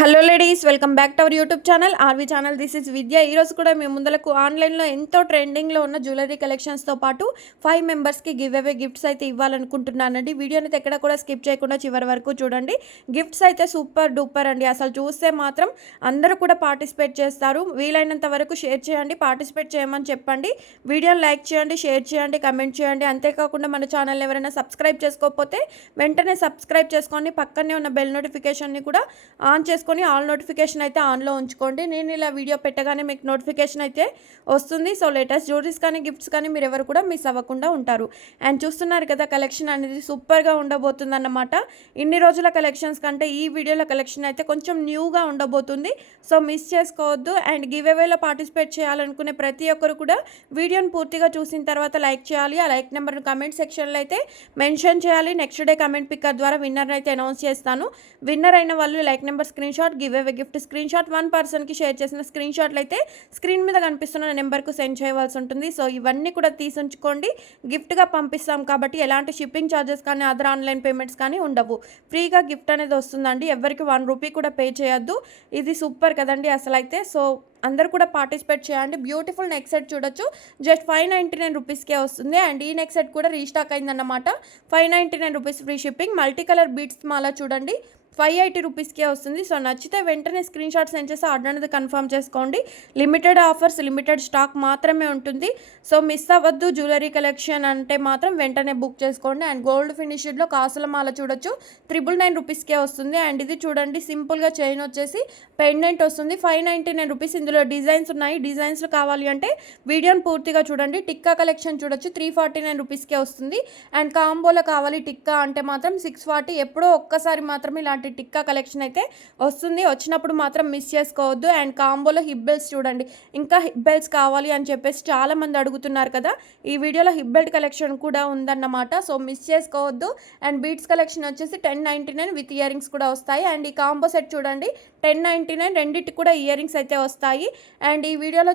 Hello ladies, welcome back to our YouTube channel RV channel. This is Vidya. ఈరోజు కూడా మేము ముందరకు ఆన్లైన్లో ఎంతో ట్రెండింగ్లో ఉన్న జ్యువెలరీ కలెక్షన్స్తో పాటు 5 మెంబర్స్కి గివ్ అవే గిఫ్ట్స్ అయితే ఇవ్వాలనుకుంటున్నానండి. వీడియోని ఎక్కడ కూడా స్కిప్ చేయకుండా చివరి వరకు చూడండి. గిఫ్ట్స్ అయితే సూపర్ డూపర్ అండి. అసలు చూస్తే మాత్రం అందరూ కూడా పార్టిసిపేట్ చేస్తారు. వీలైనంత వరకు షేర్ చేయండి, పార్టిసిపేట్ చేయమని చెప్పండి. వీడియోని లైక్ చేయండి, షేర్ చేయండి, కమెంట్ చేయండి. అంతేకాకుండా మన ఛానల్ ఎవరైనా సబ్స్క్రైబ్ చేసుకోకపోతే వెంటనే సబ్స్క్రైబ్ చేసుకోండి. పక్కనే ఉన్న బెల్ నోటిఫికేషన్ని కూడా ఆన్ చేసుకొని ఆల్ నోటిఫికేషన్ అయితే ఆన్లో ఉంచుకోండి. నేను ఇలా వీడియో పెట్టగానే మీకు నోటిఫికేషన్ అయితే వస్తుంది. సో లేటెస్ట్ జ్యువెలరీస్ కానీ గిఫ్ట్స్ కానీ మీరు ఎవరు కూడా మిస్ అవ్వకుండా ఉంటారు. అండ్ చూస్తున్నారు కదా, కలెక్షన్ అనేది సూపర్గా ఉండబోతుంది అన్నమాట. ఇన్ని రోజుల కలెక్షన్స్ కంటే ఈ వీడియోలో కలెక్షన్ అయితే కొంచెం న్యూగా ఉండబోతుంది. సో మిస్ చేసుకోవద్దు. అండ్ గివ్ అవేలో పార్టిసిపేట్ చేయాలనుకునే ప్రతి ఒక్కరు కూడా వీడియోని పూర్తిగా చూసిన తర్వాత లైక్ చేయాలి. ఆ లైక్ నెంబర్ను కమెంట్ సెక్షన్లో అయితే మెన్షన్ చేయాలి. నెక్స్ట్ డే కమెంట్ పిక్కర్ ద్వారా విన్నర్ని అయితే అనౌన్స్ చేస్తాను. విన్నర్ అయిన వాళ్ళు like number screen shot, give away gift screen shot, 1 పర్సన్కి షేర్ చేసిన స్క్రీన్ షాట్లు అయితే స్క్రీన్ మీద కనిపిస్తున్న నెంబర్కు సెండ్ చేయవలసి ఉంటుంది. సో ఇవన్నీ కూడా తీసి ఉంచుకోండి. గిఫ్ట్గా పంపిస్తాం కాబట్టి ఎలాంటి షిప్పింగ్ ఛార్జెస్ కానీ అదర్ ఆన్లైన్ పేమెంట్స్ కానీ ఉండవు. ఫ్రీగా గిఫ్ట్ అనేది వస్తుందండి. ఎవరికి 1 రూపీ కూడా పే చేయొద్దు. ఇది సూపర్ కదండి అసలు అయితే. సో అందరూ కూడా పార్టిసిపేట్ చేయండి. బ్యూటిఫుల్ నెక్ సెట్ చూడొచ్చు, జస్ట్ 599 రూపీస్కే వస్తుంది. అండ్ ఈ నెక్ సెట్ కూడా రీస్టాక్ అయిందన్నమాట. 599 rupees free shipping. Multi colour beads మాల చూడండి, 580 రూపీస్కే వస్తుంది. సో నచ్చితే వెంటనే స్క్రీన్ షాట్ సెండ్ చేసి ఆర్డర్ అనేది కన్ఫర్మ్ చేసుకోండి. లిమిటెడ్ ఆఫర్స్, లిమిటెడ్ స్టాక్ మాత్రమే ఉంటుంది. సో మిస్ అవ్వద్దు. జ్యువెలరీ కలెక్షన్ అంటే మాత్రం వెంటనే బుక్ చేసుకోండి. అండ్ గోల్డ్ ఫినిష్డ్లో కాసుల మాల చూడొచ్చు, 999 రూపీస్కే వస్తుంది. అండ్ ఇది చూడండి, సింపుల్గా చైన్ వచ్చేసి పెండెంట్ వస్తుంది, 599 రూపీస్. ఇందులో డిజైన్స్ ఉన్నాయి. డిజైన్స్లో కావాలి అంటే వీడియోని పూర్తిగా చూడండి. టిక్కా కలెక్షన్ చూడొచ్చు, 349 రూపీస్కే వస్తుంది. అండ్ కాంబోలో కావాలి టిక్కా అంటే మాత్రం 640. ఎప్పుడో ఒక్కసారి మాత్రం ఇలాంటి టిక్కా కలెక్షన్ అయితే వస్తుంది. వచ్చినప్పుడు మాత్రం మిస్ చేసుకోవద్దు. అండ్ కాంబోలో హిప్ బెల్ట్స్ చూడండి, ఇంకా హిప్ బెల్ట్స్ కావాలి అని చెప్పేసి చాలామంది అడుగుతున్నారు కదా. ఈ వీడియోలో హిప్ బెల్ట్ కలెక్షన్ కూడా ఉందన్నమాట. సో మిస్ చేసుకోవద్దు. అండ్ బీడ్స్ కలెక్షన్ వచ్చేసి 1099 విత్ ఇయర్ రింగ్స్ కూడా వస్తాయి. అండ్ ఈ కాంబో సెట్ చూడండి, 1099, రెండింటికి కూడా ఇయర్ రింగ్స్ అయితే వస్తాయి. అండ్ ఈ వీడియోలో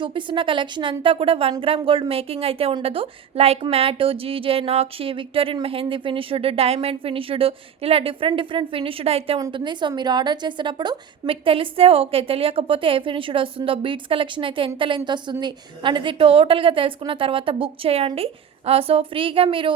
చూపిస్తున్న కలెక్షన్ అంతా కూడా 1 గ్రామ్ గోల్డ్ మేకింగ్ అయితే ఉండదు. లైక్ మ్యాట్, జీజే, నాక్షి, Victorian mehndi finished, diamond finished, ఇలా డిఫరెంట్ ఫినిష్డ్ అయితే ఉంటుంది. సో మీరు ఆర్డర్ చేసేటప్పుడు మీకు తెలిస్తే ఓకే, తెలియకపోతే ఏ ఫినిష్డ్ వస్తుందో, బీడ్స్ కలెక్షన్ అయితే ఎంత లెంత్ వస్తుంది అనేది టోటల్గా తెలుసుకున్న తర్వాత బుక్ చేయండి. సో ఫ్రీగా మీరు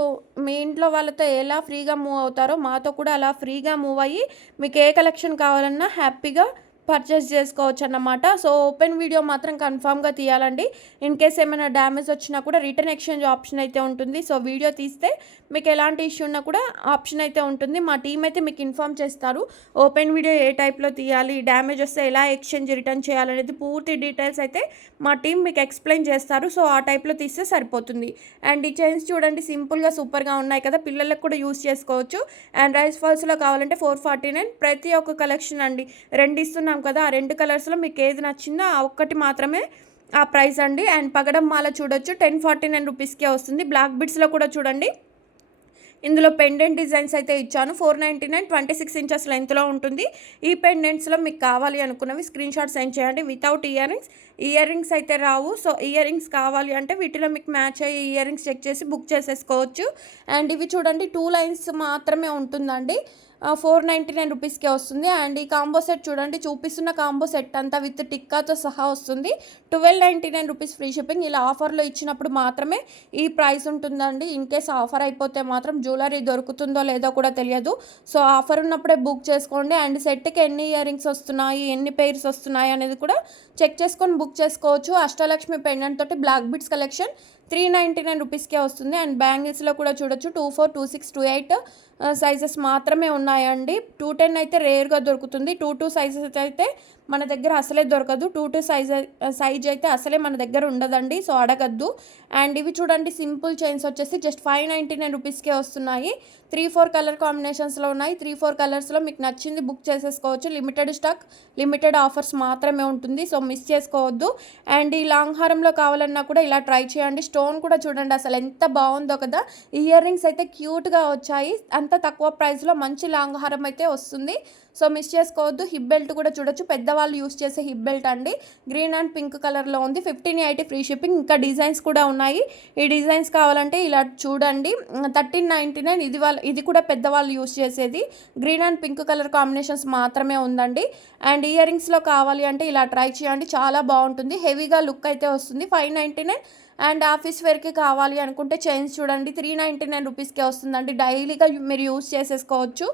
మీ ఇంట్లో వాళ్ళతో ఎలా ఫ్రీగా మూవ్ అవుతారో మాతో కూడా అలా ఫ్రీగా మూవ్ అయ్యి మీకు ఏ కలెక్షన్ కావాలన్నా హ్యాపీగా పర్చేస్ చేసుకోవచ్చు అన్నమాట. సో ఓపెన్ వీడియో మాత్రం కన్ఫామ్గా తీయాలండి. ఇన్ కేస్ ఏమైనా డ్యామేజ్ వచ్చినా కూడా రిటర్న్ ఎక్స్చేంజ్ ఆప్షన్ అయితే ఉంటుంది. సో వీడియో తీస్తే మీకు ఎలాంటి ఇష్యూ ఉన్నా కూడా ఆప్షన్ అయితే ఉంటుంది. మా టీం అయితే మీకు ఇన్ఫామ్ చేస్తారు. ఓపెన్ వీడియో ఏ టైప్లో తీయాలి, డ్యామేజ్ వస్తే ఎలా ఎక్స్చేంజ్ రిటర్న్ చేయాలనేది పూర్తి డీటెయిల్స్ అయితే మా టీం మీకు ఎక్స్ప్లెయిన్ చేస్తారు. సో ఆ టైప్లో తీస్తే సరిపోతుంది. అండ్ ఈ చైన్స్ చూడండి, సింపుల్గా సూపర్గా ఉన్నాయి కదా, పిల్లలకు కూడా యూస్ చేసుకోవచ్చు. అండ్ రైస్ ఫాల్స్లో కావాలంటే 449. ప్రతి ఒక్క కలెక్షన్ అండి, 2 ఇస్తున్నాం కదా, ఆ 2 కలర్స్లో మీకు ఏది నచ్చిందో ఆ ఒక్కటి మాత్రమే ఆ ప్రైస్ అండి. అండ్ పగడం మాల చూడొచ్చు, 1049 రూపీస్కే వస్తుంది. బ్లాక్ బిడ్స్లో కూడా చూడండి, ఇందులో పెండెంట్ డిజైన్స్ అయితే ఇచ్చాను. 499, 26 ఇంచెస్ లెంత్లో ఉంటుంది. ఈ పెండెంట్స్లో మీకు కావాలి అనుకున్నవి స్క్రీన్ షాట్ సెండ్ చేయండి. వితౌట్ ఇయర్ రింగ్స్ అయితే రావు. సో ఇయర్ రింగ్స్ కావాలి అంటే వీటిలో మీకు మ్యాచ్ అయ్యే ఇయర్ రింగ్స్ చెక్ చేసి బుక్ చేసేసుకోవచ్చు. అండ్ ఇవి చూడండి, 2 లైన్స్ మాత్రమే ఉంటుందండి, 499 రూపీస్కే వస్తుంది. అండ్ ఈ కాంబో సెట్ చూడండి, చూపిస్తున్న కాంబో సెట్ అంతా విత్ టిక్కాతో సహా వస్తుంది, 1299 రూపీస్ ఫ్రీ షిప్పింగ్. ఇలా ఆఫర్లో ఇచ్చినప్పుడు మాత్రమే ఈ ప్రైస్ ఉంటుందండి. ఇన్ కేస్ ఆఫర్ అయిపోతే మాత్రం జ్యువెలరీ దొరుకుతుందో లేదో కూడా తెలియదు. సో ఆఫర్ ఉన్నప్పుడే బుక్ చేసుకోండి. అండ్ సెట్కి ఎన్ని ఇయర్ రింగ్స్ వస్తున్నాయి, ఎన్ని పెయిర్స్ వస్తున్నాయి అనేది కూడా చెక్ చేసుకొని బుక్ చేసుకోవచ్చు. అష్టలక్ష్మి పెండెంట్ తోటి బ్లాక్ బిడ్స్ కలెక్షన్ 399 రూపీస్కే వస్తుంది. అండ్ బ్యాంగిల్స్లో కూడా చూడొచ్చు, 24, 26, 28 సైజెస్ మాత్రమే ఉన్నాయండి. 210 అయితే రేర్గా దొరుకుతుంది. 22 సైజెస్ అయితే మన దగ్గర అసలే దొరకదు. 22 సైజ్ అయితే అసలే మన దగ్గర ఉండదండి. సో అడగద్దు. అండ్ ఇవి చూడండి, సింపుల్ చైన్స్ వచ్చేసి జస్ట్ 599 రూపీస్కే వస్తున్నాయి. 3-4 కలర్ కాంబినేషన్స్లో ఉన్నాయి. 3-4 కలర్స్లో మీకు నచ్చింది బుక్ చేసేసుకోవచ్చు. లిమిటెడ్ స్టాక్, లిమిటెడ్ ఆఫర్స్ మాత్రమే ఉంటుంది. సో మిస్ చేసుకోవద్దు. అండ్ ఈ లాంగ్ హారంలో కావాలన్నా కూడా ఇలా ట్రై చేయండి. స్టోన్ కూడా చూడండి అసలు ఎంత బాగుందో కదా. ఇయర్ రింగ్స్ అయితే క్యూట్గా వచ్చాయి. అంత తక్కువ ప్రైస్లో మంచి లాంగ్ హారం అయితే వస్తుంది. సో మిస్ చేసుకోవద్దు. హిప్ బెల్ట్ కూడా చూడొచ్చు, పెద్దవాళ్ళు యూస్ చేసే హిప్ బెల్ట్ అండి. గ్రీన్ అండ్ పింక్ కలర్లో ఉంది. 1580 ఫ్రీ షిప్పింగ్. ఇంకా డిజైన్స్ కూడా ఉన్నాయి. ఈ డిజైన్స్ కావాలంటే ఇలా చూడండి. 1399 ఇది కూడా పెద్దవాళ్ళు యూస్ చేసేది. Green and pink colour combinations మాత్రమే ఉందండి. అండ్ ఇయర్ రింగ్స్లో కావాలి అంటే ఇలా ట్రై చేయండి, చాలా బాగుంటుంది. హెవీగా లుక్ అయితే వస్తుంది. 599. అండ్ ఆఫీస్ వేర్కి కావాలి అనుకుంటే చైన్స్ చూడండి, 399 రూపీస్కే వస్తుందండి. డైలీగా మీరు యూస్ చేసేసుకోవచ్చు.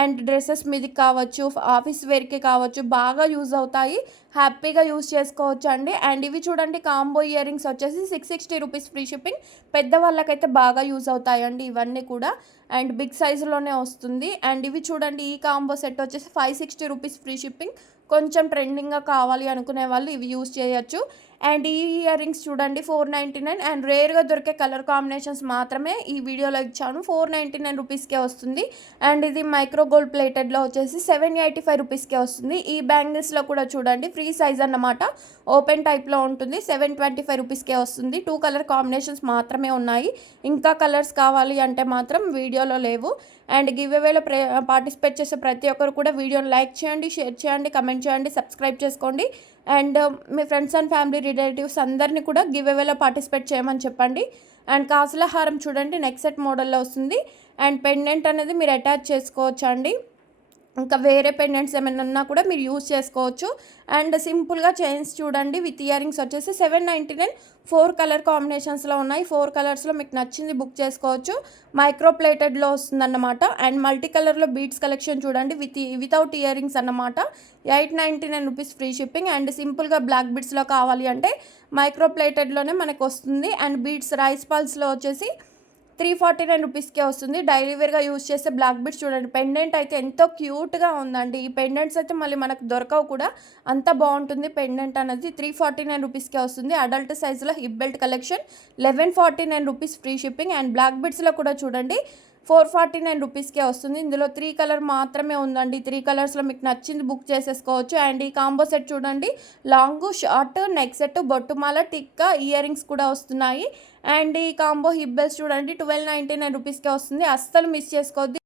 అండ్ డ్రెస్సెస్ మీదకి కావచ్చు, ఆఫీస్ వేర్కి కావచ్చు, బాగా యూజ్ అవుతాయి. హ్యాపీగా యూజ్ చేసుకోవచ్చు అండి. అండ్ ఇవి చూడండి, కాంబో ఇయర్ రింగ్స్ వచ్చేసి 660 రూపీస్ ఫ్రీ షిప్పింగ్. పెద్దవాళ్ళకైతే బాగా యూజ్ అవుతాయండి ఇవన్నీ కూడా. అండ్ బిగ్ సైజులోనే వస్తుంది. అండ్ ఇవి చూడండి, ఈ కాంబో సెట్ వచ్చేసి 560 రూపీస్ ఫ్రీ షిప్పింగ్. కొంచెం ట్రెండింగ్గా కావాలి అనుకునే వాళ్ళు ఇవి యూజ్ చేయొచ్చు. అండ్ ఈ ఇయర్ రింగ్స్ చూడండి, 499. అండ్ రేర్గా దొరికే కలర్ కాంబినేషన్స్ మాత్రమే ఈ వీడియోలో ఇచ్చాను. 499 రూపీస్కే వస్తుంది. అండ్ ఇది మైక్రో గోల్డ్ ప్లేటెడ్లో వచ్చేసి 785 రూపీస్కే వస్తుంది. ఈ బ్యాంగిల్స్లో కూడా చూడండి, ఫ్రీ సైజ్ అన్నమాట, ఓపెన్ టైప్లో ఉంటుంది. 725 రూపీస్కే వస్తుంది. 2 కలర్ కాంబినేషన్స్ మాత్రమే ఉన్నాయి. ఇంకా కలర్స్ కావాలి అంటే మాత్రం వీడియోలో లేవు. అండ్ గివ్ అవేలో పార్టిసిపేట్ చేసే ప్రతి ఒక్కరు కూడా వీడియోని లైక్ చేయండి, షేర్ చేయండి, కమెంట్ చేయండి, సబ్స్క్రైబ్ చేసుకోండి. And me friends and family relatives అందరినీ కూడా గివ్ అవేలో పార్టిసిపేట్ చేయమని చెప్పండి. అండ్ కాసుల హారం చూడండి, నెక్ సెట్ మోడల్లో వస్తుంది. అండ్ పెండెంట్ అనేది మీరు అటాచ్ చేసుకోవచ్చు అండి. ఇంకా వేరే పెండెంట్స్ ఏమైనా ఉన్నా కూడా మీరు యూజ్ చేసుకోవచ్చు. అండ్ సింపుల్గా చైన్స్ చూడండి, విత్ ఇయర్ రింగ్స్ వచ్చేసి 799. 4 కలర్ కాంబినేషన్స్లో ఉన్నాయి. 4 కలర్స్లో మీకు నచ్చింది బుక్ చేసుకోవచ్చు. మైక్రో ప్లేటెడ్లో వస్తుందన్నమాట. అండ్ మల్టీ కలర్లో బీడ్స్ కలెక్షన్ చూడండి, వితౌట్ ఇయర్ రింగ్స్ అన్నమాట. 899 రూపీస్ ఫ్రీ షిప్పింగ్. అండ్ సింపుల్గా బ్లాక్ బీడ్స్లో కావాలి అంటే మైక్రో ప్లేటెడ్లోనే మనకు వస్తుంది. అండ్ బీడ్స్ రైస్ పల్స్లో వచ్చేసి 349 రూపీస్కే వస్తుంది. డైలీ వేర్గా యూజ్ చేసే బ్లాక్ బీడ్స్ చూడండి. పెండెంట్ అయితే ఎంతో క్యూట్గా ఉందండి. ఈ పెండెంట్స్ అయితే మళ్ళీ మనకు దొరకవు కూడా, అంత బాగుంటుంది పెండెంట్ అనేది. 349 రూపీస్కే వస్తుంది. అడల్ట్ సైజులో hip belt collection 1149 rupees free shipping. And black బీడ్స్లో కూడా చూడండి, 449 రూపీస్కే వస్తుంది. ఇందులో 3 కలర్ మాత్రమే ఉందండి. 3 కలర్స్లో మీకు నచ్చింది బుక్ చేసేసుకోవచ్చు. అండ్ ఈ కాంబో సెట్ చూడండి, లాంగ్, షార్ట్, నెక్ సెట్, బొట్టుమాల, టిక్కా, ఇయర్ రింగ్స్ కూడా వస్తున్నాయి. అండ్ ఈ కాంబో హిప్ బెల్ట్స్ చూడండి, 1299 రూపీస్కే వస్తుంది. అస్సలు మిస్ చేసుకోవద్దు.